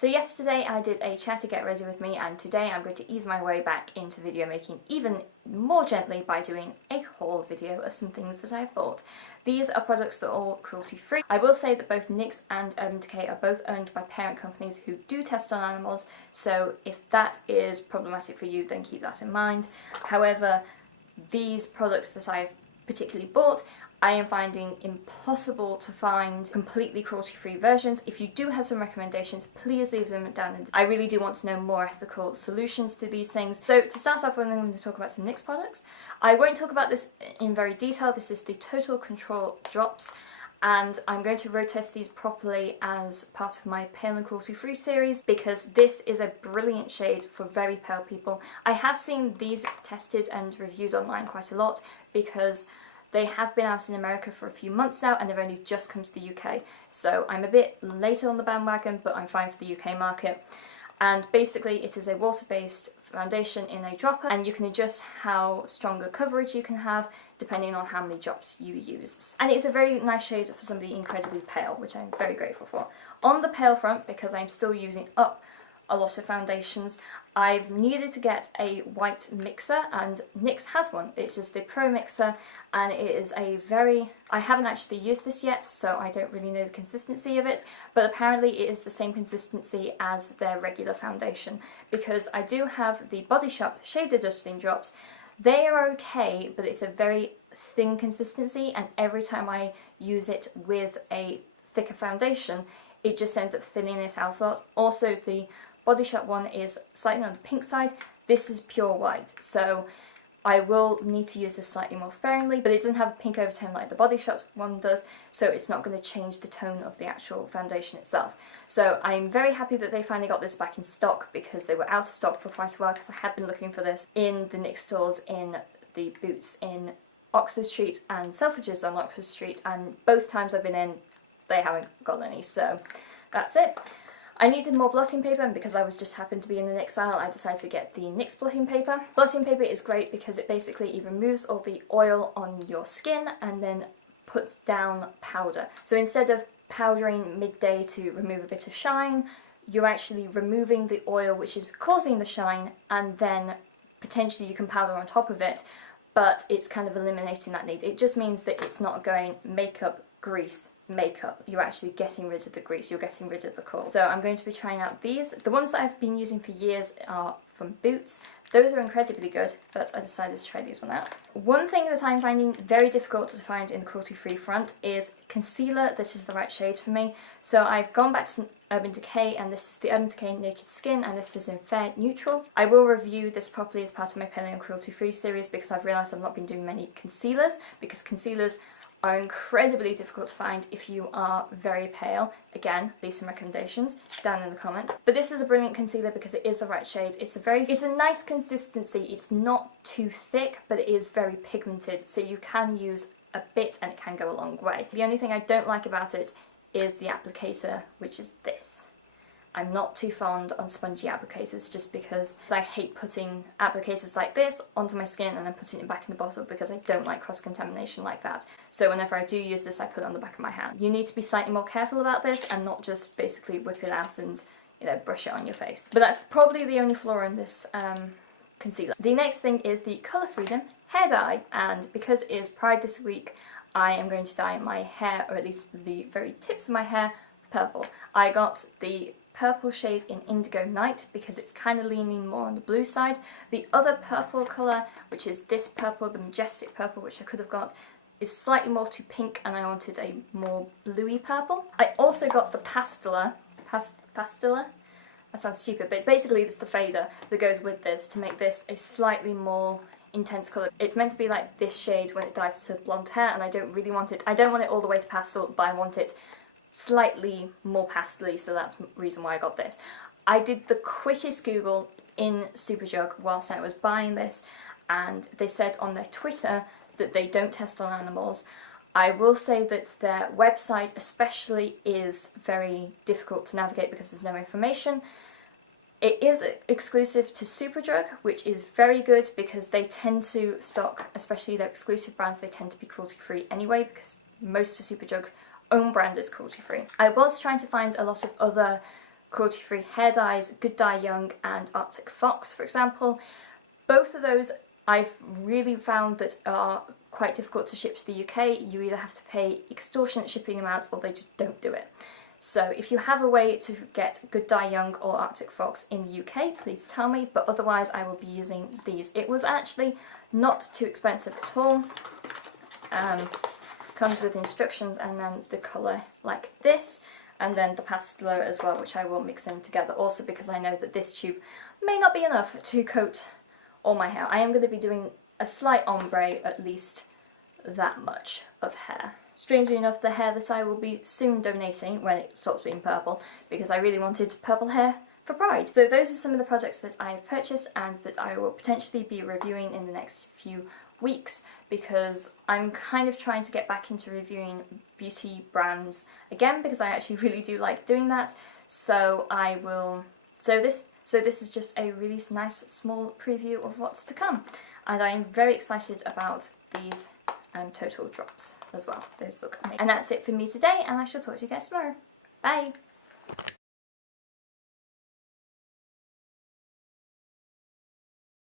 So yesterday I did a chatty get ready with me, and today I'm going to ease my way back into video making even more gently by doing a haul video of some things that I've bought. These are products that are all cruelty-free. I will say that both NYX and Decay are both owned by parent companies who do test on animals, so if that is problematic for you, then keep that in mind. However, these products that I've particularly bought, I am finding impossible to find completely cruelty-free versions. If you do have some recommendations, please leave them down in. I really do want to know more ethical solutions to these things. So to start off with, I'm going to talk about some NYX products. I won't talk about this in very detail. This is the Total Control drops, and I'm going to road test these properly as part of my Pale and Cruelty-free series because this is a brilliant shade for very pale people. I have seen these tested and reviewed online quite a lot because they have been out in America for a few months now and they've only just come to the UK. So I'm a bit later on the bandwagon, but I'm fine for the UK market. And basically it is a water-based foundation in a dropper, and you can adjust how strong a coverage you can have depending on how many drops you use. And it's a very nice shade for somebody incredibly pale, which I'm very grateful for. On the pale front, because I'm still using up a lot of foundations, I've needed to get a white mixer, and NYX has one. It is the Pro Mixer, and it is a very... I haven't actually used this yet, so I don't really know the consistency of it, but apparently it is the same consistency as their regular foundation, because I do have the Body Shop Shade Adjusting drops. They are okay, but it's a very thin consistency, and every time I use it with a thicker foundation, it just ends up thinning it out a lot. Also, the Body Shop one is slightly on the pink side. This is pure white, so I will need to use this slightly more sparingly, but it doesn't have a pink overtone like the Body Shop one does, so it's not going to change the tone of the actual foundation itself. So I'm very happy that they finally got this back in stock, because they were out of stock for quite a while, because I had been looking for this in the NYX stores in the Boots in Oxford Street and Selfridges on Oxford Street, and both times I've been in, they haven't got any, so that's it. I needed more blotting paper, and because I was just happened to be in the NYX aisle, I decided to get the NYX blotting paper. Blotting paper is great because it basically removes all the oil on your skin and then puts down powder. So instead of powdering midday to remove a bit of shine, you're actually removing the oil which is causing the shine, and then potentially you can powder on top of it, but it's kind of eliminating that need. It just means that it's not going makeup, grease, makeup. You're actually getting rid of the grease, you're getting rid of the coal. So I'm going to be trying out these. The ones that I've been using for years are from Boots. Those are incredibly good, but I decided to try these one out. One thing that I'm finding very difficult to find in the cruelty-free front is concealer that is the right shade for me. So I've gone back to Urban Decay, and this is the Urban Decay Naked Skin, and this is in Fair Neutral. I will review this properly as part of my Pale and Cruelty-free series, because I've realised I've not been doing many concealers, because concealers are incredibly difficult to find if you are very pale. Again, leave some recommendations down in the comments. But this is a brilliant concealer because it is the right shade. It's a nice consistency. It's not too thick, but it is very pigmented, so you can use a bit and it can go a long way. The only thing I don't like about it is the applicator, which is this. I'm not too fond on spongy applicators, just because I hate putting applicators like this onto my skin and then putting it back in the bottle, because I don't like cross-contamination like that. So whenever I do use this, I put it on the back of my hand. You need to be slightly more careful about this and not just basically whip it out and, you know, brush it on your face. But that's probably the only flaw in this concealer. The next thing is the Colour Freedom hair dye, and because it is Pride this week, I am going to dye my hair, or at least the very tips of my hair, purple. I got the purple shade in Indigo Night because it's kind of leaning more on the blue side. The other purple colour, which is this purple, the Majestic Purple, which I could have got, is slightly more to pink, and I wanted a more bluey purple. I also got the Pastilla, that sounds stupid, but it's the fader that goes with this to make this a slightly more intense colour. It's meant to be like this shade when it dyes to blonde hair, and I don't really want it, I don't want it all the way to pastel, but I want it slightly more pastel-y, so that's the reason why I got this. I did the quickest Google in Superdrug whilst I was buying this, and they said on their Twitter that they don't test on animals. I will say that their website especially is very difficult to navigate because there's no information. It is exclusive to Superdrug, which is very good because they tend to stock, especially their exclusive brands, they tend to be cruelty-free anyway, because most of Superdrug's own brand is cruelty-free. I was trying to find a lot of other cruelty-free hair dyes, Good Dye Young and Arctic Fox, for example. Both of those I've really found that are quite difficult to ship to the UK. You either have to pay extortionate shipping amounts or they just don't do it. So if you have a way to get Good Dye Young or Arctic Fox in the UK, please tell me, but otherwise I will be using these. It was actually not too expensive at all. Comes with instructions and then the colour like this, and then the pasteler as well, which I will mix in together also because I know that this tube may not be enough to coat all my hair. I am going to be doing a slight ombre, at least that much of hair. Strangely enough, the hair that I will be soon donating when it stops being purple, because I really wanted purple hair for Pride. So those are some of the projects that I have purchased and that I will potentially be reviewing in the next few weeks, because I'm kind of trying to get back into reviewing beauty brands again, because I actually really do like doing that. So I will... So this is just a really nice small preview of what's to come, and I'm very excited about these total drops as well. Those look amazing. And that's it for me today, and I shall talk to you guys tomorrow. Bye!